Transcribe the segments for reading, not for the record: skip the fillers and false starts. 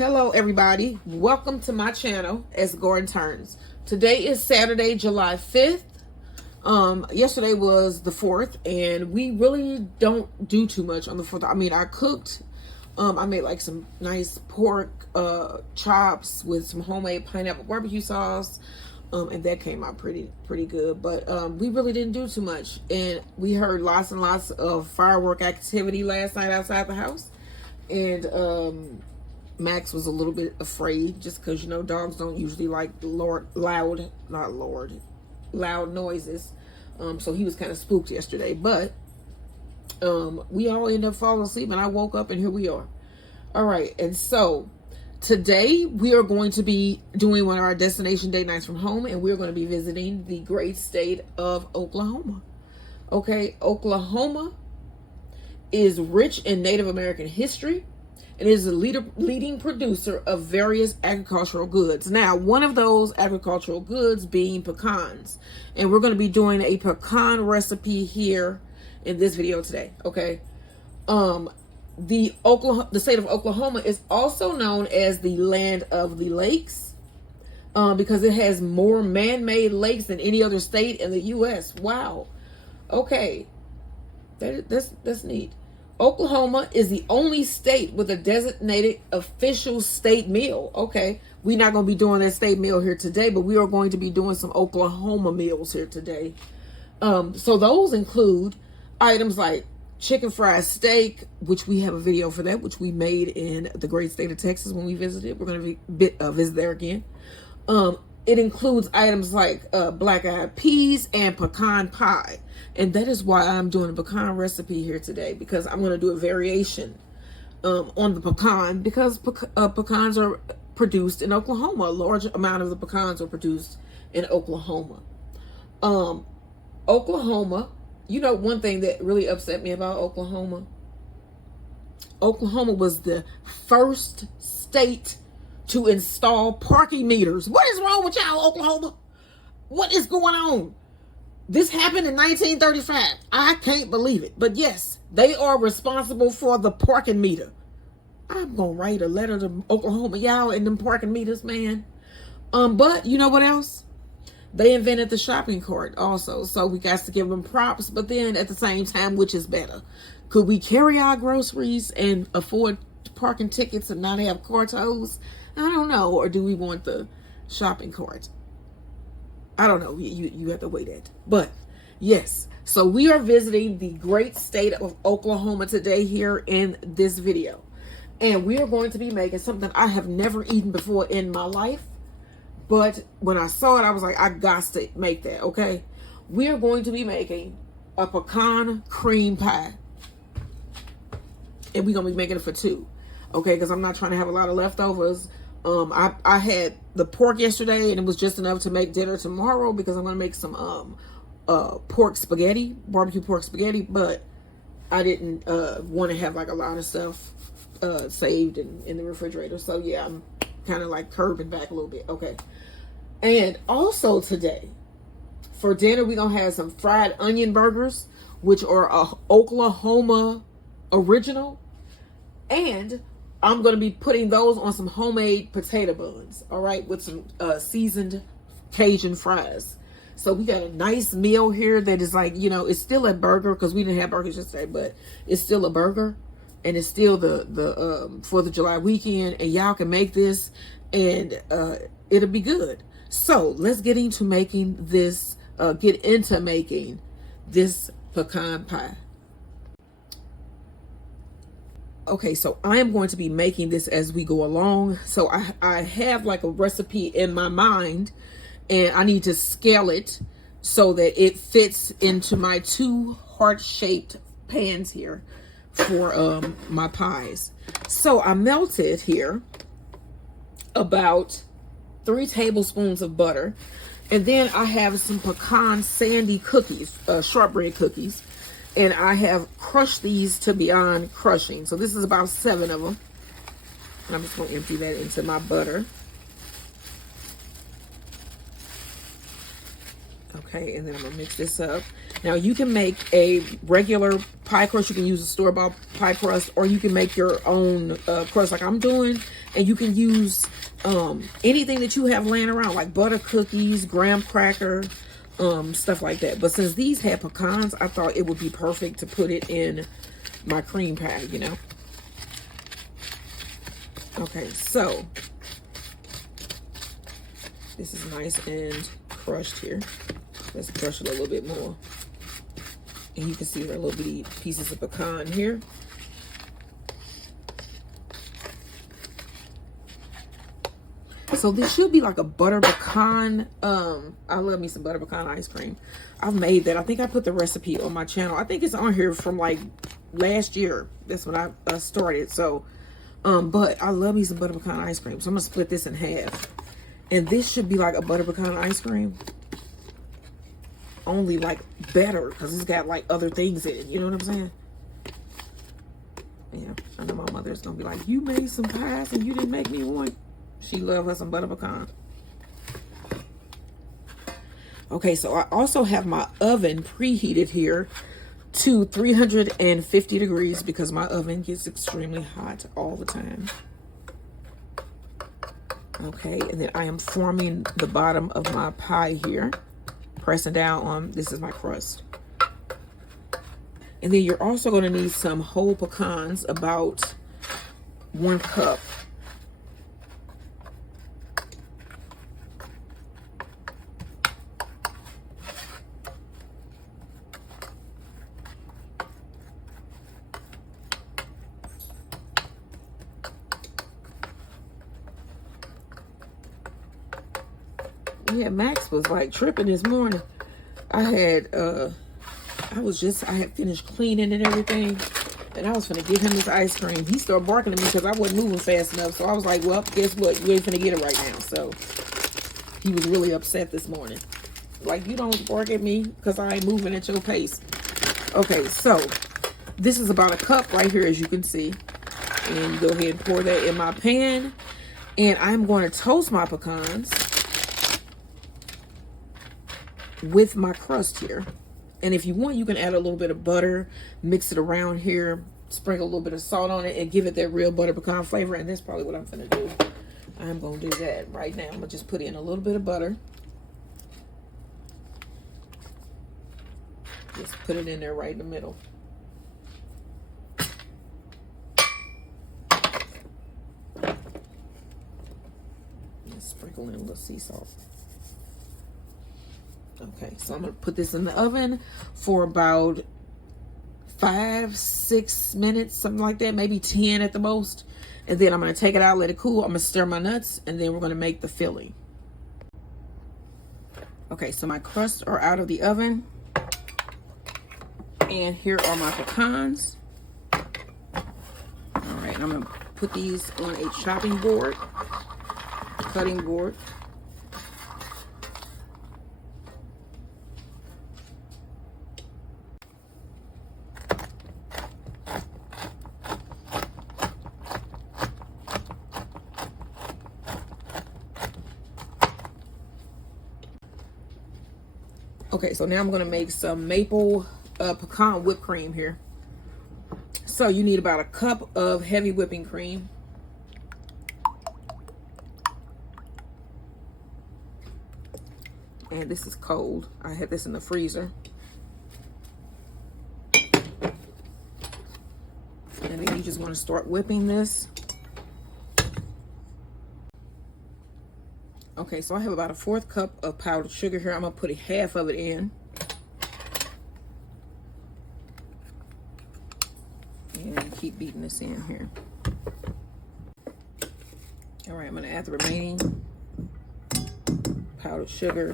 Hello everybody, welcome to my channel as Gordon Turns. Today is Saturday, July 5th. Yesterday was the 4th, and we really don't do too much on the 4th. I mean, I cooked, I made like some nice pork chops with some homemade pineapple barbecue sauce, and that came out pretty good. But we really didn't do too much, and we heard lots and lots of firework activity last night outside the house, and Max was a little bit afraid just because, you know, dogs don't usually like loud noises. So he was kind of spooked yesterday, but we all ended up falling asleep, and I woke up and here we are. All right. And so today we are going to be doing one of our destination date nights from home, and we're going to be visiting the great state of Oklahoma. Okay. Oklahoma is rich in Native American history. It is a leading producer of various agricultural goods. Now, one of those agricultural goods being pecans. And we're going to be doing a pecan recipe here in this video today, okay? The state of Oklahoma is also known as the land of the lakes because it has more man-made lakes than any other state in the U.S. Wow. Okay. That's neat. Oklahoma is the only state with a designated official state meal. Okay, we're not going to be doing that state meal here today, but we are going to be doing some Oklahoma meals here today. So those include items like chicken fried steak, which we have a video for that, which we made in the great state of Texas when we visited. We're going to visit there again. It includes items like black-eyed peas and pecan pie. And that is why I'm doing a pecan recipe here today, because I'm going to do a variation on the pecan, because pecans are produced in Oklahoma. A large amount of the pecans are produced in Oklahoma. Oklahoma, you know, one thing that really upset me about Oklahoma was the first state to install parking meters. What is wrong with y'all, Oklahoma? What is going on? This happened in 1935. I can't believe it. But yes, they are responsible for the parking meter. I'm going to write a letter to Oklahoma, y'all, and them parking meters, man. But you know what else? They invented the shopping cart also. So we got to give them props. But then at the same time, which is better? Could we carry our groceries and afford parking tickets and not have car tolls? I don't know. Or do we want the shopping cart? I don't know. You have to wait it. But yes, so we are visiting the great state of Oklahoma today here in this video. And we are going to be making something I have never eaten before in my life. But when I saw it, I was like, I got to make that, okay? We are going to be making a pecan cream pie. And we're going to be making it for two, okay? Because I'm not trying to have a lot of leftovers. I had the pork yesterday, and it was just enough to make dinner tomorrow, because I'm going to make some pork spaghetti, barbecue pork spaghetti, but I didn't want to have like a lot of stuff saved in the refrigerator. So yeah, I'm kind of like curbing back a little bit. Okay. And also today for dinner, we're going to have some fried onion burgers, which are a Oklahoma original, and I'm going to be putting those on some homemade potato buns, all right, with some seasoned Cajun fries. So we got a nice meal here that is like, you know, it's still a burger because we didn't have burgers yesterday, but it's still a burger, and it's still the 4th of July weekend, and y'all can make this, and it'll be good. So let's get into making this pecan pie. Okay, so I am going to be making this as we go along. So I have like a recipe in my mind, and I need to scale it so that it fits into my two heart-shaped pans here for my pies. So I melted here about 3 tablespoons of butter, and then I have some pecan sandy cookies, shortbread cookies. And I have crushed these to beyond crushing. So this is about 7 of them. And I'm just going to empty that into my butter. Okay, and then I'm gonna mix this up. Now you can make a regular pie crust. You can use a store-bought pie crust, or you can make your own crust like I'm doing. And you can use anything that you have laying around, like butter cookies, graham cracker, stuff like that. But since these had pecans, I thought it would be perfect to put it in my cream pie, you know. Okay, so this is nice and crushed here. Let's crush it a little bit more. And you can see there are little bitty pieces of pecan here. So this should be like a butter pecan. I love me some butter pecan ice cream. I've made that. I think I put the recipe on my channel. I think it's on here from like last year. That's when I started. So, but I love me some butter pecan ice cream. So I'm gonna split this in half. And this should be like a butter pecan ice cream. Only like better because it's got like other things in it. You know what I'm saying? Yeah, I know my mother's gonna be like, you made some pies and you didn't make me one. She loves her some butter pecan. Okay, so I also have my oven preheated here to 350 degrees because my oven gets extremely hot all the time. Okay, and then I am forming the bottom of my pie here. Pressing down on, this is my crust. And then you're also going to need some whole pecans, about 1 cup. Yeah, Max was like tripping this morning. I had finished cleaning and everything, and I was finna give him this ice cream. He started barking at me because I wasn't moving fast enough. So I was like, well, guess what? You ain't finna get it right now. So he was really upset this morning. Like, you don't bark at me because I ain't moving at your pace. Okay, so this is about 1 cup right here, as you can see. And you go ahead and pour that in my pan. And I'm going to toast my pecans with my crust here. And if you want, you can add a little bit of butter, mix it around here, sprinkle a little bit of salt on it, and give it that real butter pecan flavor. And that's probably what I'm gonna do. I'm gonna do that right now. I'm gonna just put in a little bit of butter. Just put it in there right in the middle. And sprinkle in a little sea salt. Okay, so I'm gonna put this in the oven for about 5-6 minutes, something like that, maybe 10 at the most. And then I'm gonna take it out, let it cool. I'm gonna stir my nuts, and then we're gonna make the filling. Okay, so my crusts are out of the oven. And here are my pecans. All right, I'm gonna put these on a chopping board, cutting board. Okay, so now I'm gonna make some maple pecan whipped cream here. So you need about 1 cup of heavy whipping cream. And this is cold. I had this in the freezer. And then you just want to start whipping this. Okay, so I have about 1/4 cup of powdered sugar here. I'm gonna put half of it in. And keep beating this in here. All right, I'm gonna add the remaining powdered sugar.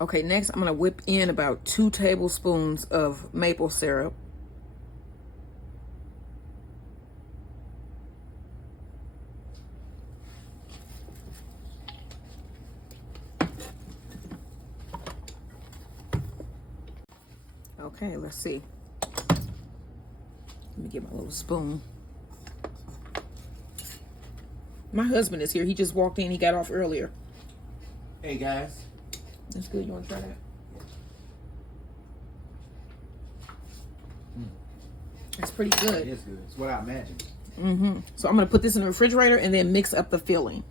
Okay, next I'm gonna whip in about 2 tablespoons of maple syrup. Okay, let's see. Let me get my little spoon. My husband is here. He just walked in. He got off earlier. Hey, guys. That's good. You want to try that? It's pretty good. It is good. It's what I imagined. So I'm going to put this in the refrigerator and then mix up the filling.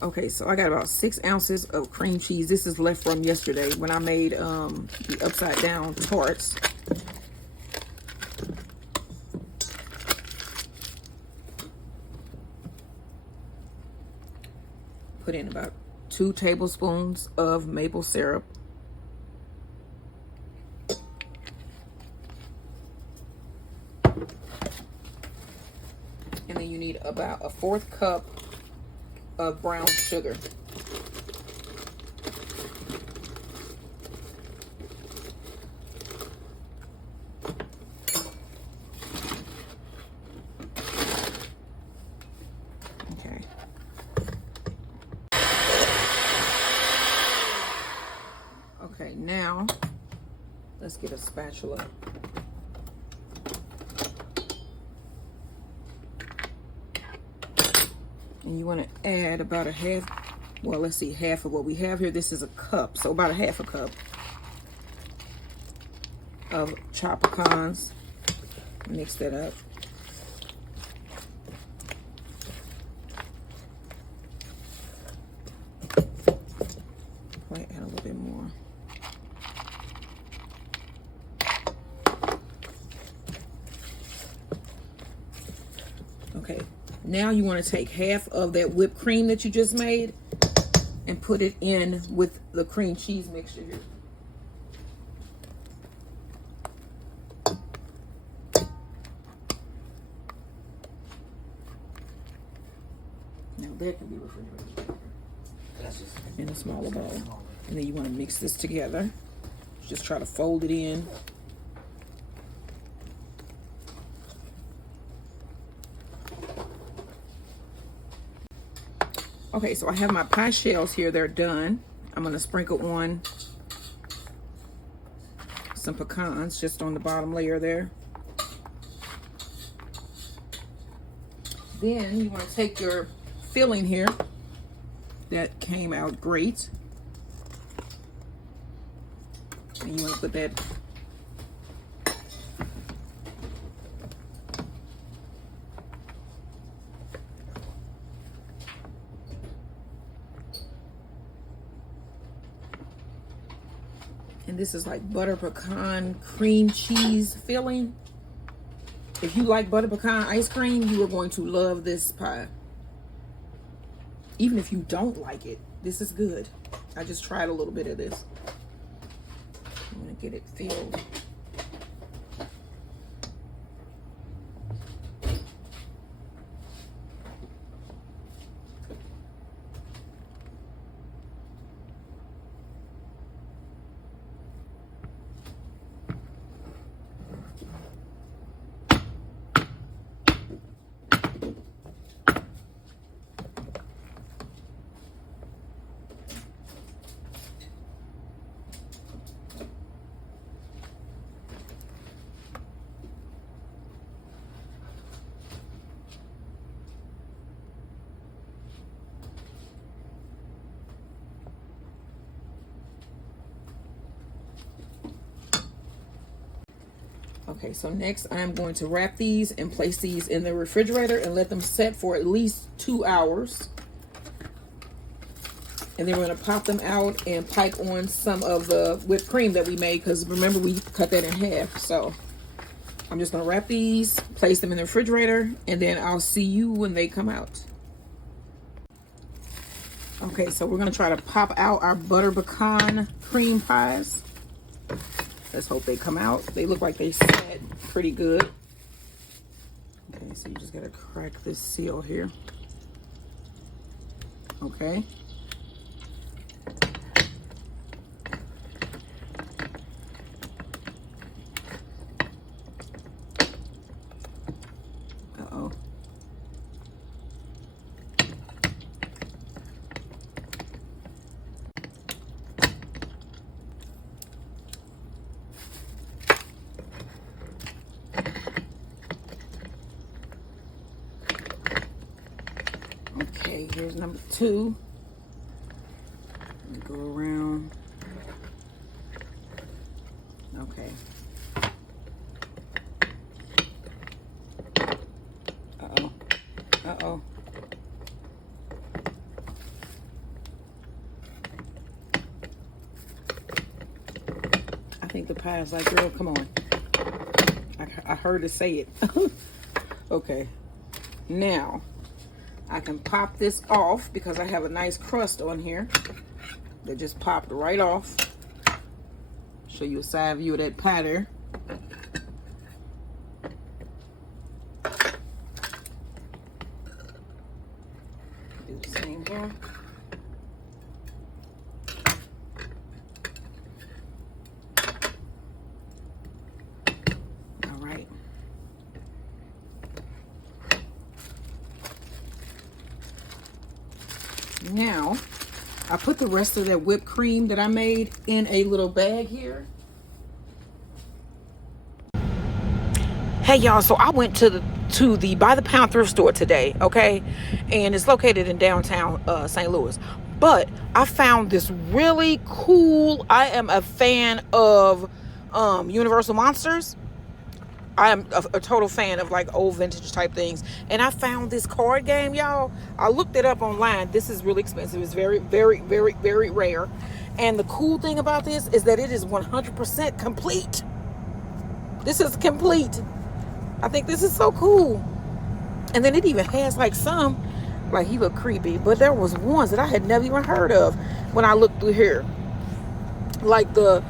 Okay, so I got about 6 ounces of cream cheese. This is left from yesterday when I made the upside down tarts. Put in about 2 tablespoons of maple syrup. And then you need about a 1/4 cup of brown sugar. Okay. Okay, now let's get a spatula. And you want to add about a half, well, let's see, half of what we have here. This is a cup, so about a 1/2 cup of chopped pecans. Mix that up. Might add a little bit more. Okay. Now you want to take half of that whipped cream that you just made and put it in with the cream cheese mixture here. Now that can be refrigerated in a smaller bowl. And then you want to mix this together. Just try to fold it in. Okay, so I have my pie shells here. They're done. I'm going to sprinkle on some pecans just on the bottom layer there. Then you want to take your filling here. That came out great. And you want to put that and this is like butter pecan cream cheese filling. If you like butter pecan ice cream, you are going to love this pie. Even if you don't like it, this is good. I just tried a little bit of this. I'm gonna get it filled. Okay, so next I'm going to wrap these and place these in the refrigerator and let them set for at least 2 hours. And then we're going to pop them out and pipe on some of the whipped cream that we made, because remember we cut that in half. So I'm just going to wrap these, place them in the refrigerator, and then I'll see you when they come out. Okay, so we're going to try to pop out our butter pecan cream pies. Let's hope they come out. They look like they set pretty good. Okay, so you just gotta crack this seal here. Okay. Uh-oh. Okay, here's number 2. Let me go around. Okay. Uh-oh. Uh-oh. I think the pie is like, girl, come on. I heard her say it. Okay. Now, I can pop this off because I have a nice crust on here that just popped right off. Show you a side view of that pie there. Do the same here. All right. Now, I put the rest of that whipped cream that I made in a little bag here. Hey y'all, so I went to the by the pound thrift store today, okay? And it's located in downtown St. Louis. But I found this really cool, I am a fan of Universal Monsters. I am a total fan of like old vintage type things. And I found this card game, y'all. I looked it up online. This is really expensive. It's very, very, very, very rare. And the cool thing about this is that it is 100% complete. This is complete. I think this is so cool. And then it even has like some, like he looked creepy, but there was ones that I had never even heard of when I looked through here. Like the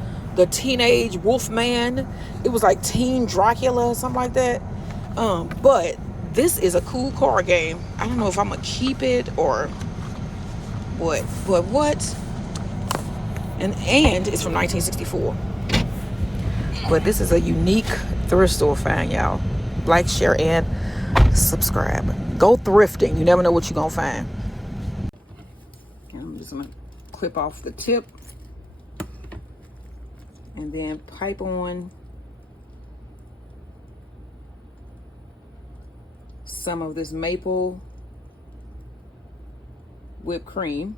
teenage Wolfman. It was like Teen Dracula or something like that. But this is a cool card game. I don't know if I'm gonna keep it or what, but what? And it's from 1964. But this is a unique thrift store find, y'all. Like, share, and subscribe. Go thrifting. You never know what you're gonna find. And I'm just gonna clip off the tip and then pipe on some of this maple whipped cream.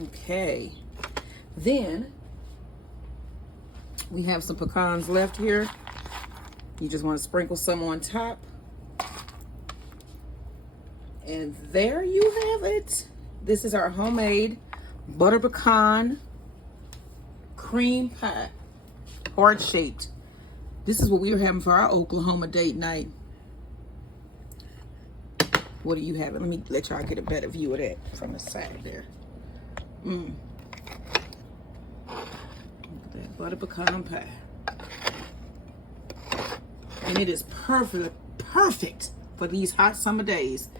Okay, then we have some pecans left here. You just want to sprinkle some on top. And there you have it. This is our homemade butter pecan cream pie, heart shaped. This is what we were having for our Oklahoma date night. What do you have? Let me let y'all get a better view of that from the side there. Look at that butter pecan pie. And it is perfect for these hot summer days.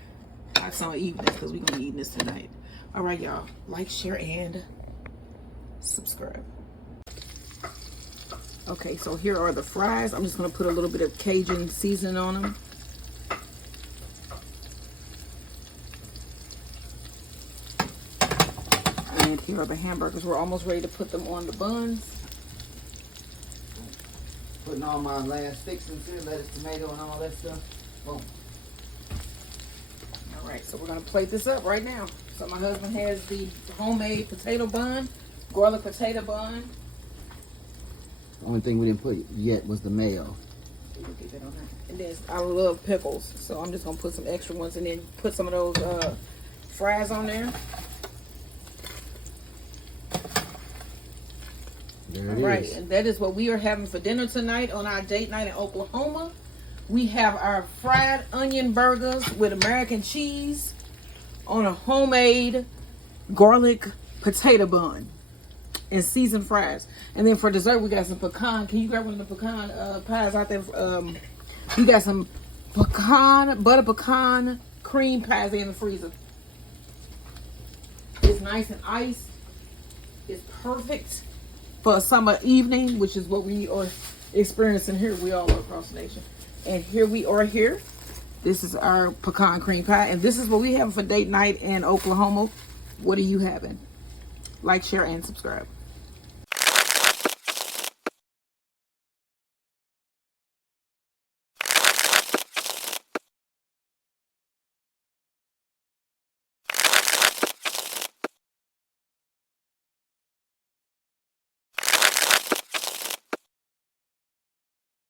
Hot summer evenings, because we're going to be eating this tonight. All right, y'all. Like, share, and subscribe. Okay, so here are the fries. I'm just going to put a little bit of Cajun seasoning on them. And here are the hamburgers. We're almost ready to put them on the buns. Putting all my last fixings here, lettuce, tomato, and all that stuff. Boom. All right, so we're gonna plate this up right now. So my husband has the homemade potato bun, garlic potato bun. The only thing we didn't put yet was the mayo. And then I love pickles, so I'm just gonna put some extra ones and then put some of those fries on there. There All it right, is. and that is what we are having for dinner tonight on our date night in Oklahoma. We have our fried onion burgers with American cheese on a homemade garlic potato bun. and seasoned fries. And then for dessert, we got some pecan. Can you grab one of the pecan pies out there? We got some butter pecan cream pies in the freezer. It's nice and iced. It's perfect for a summer evening, which is what we are experiencing here. We all across the nation. And here we are here. This is our pecan cream pie. And this is what we have for date night in Oklahoma. What are you having? Like, share, and subscribe.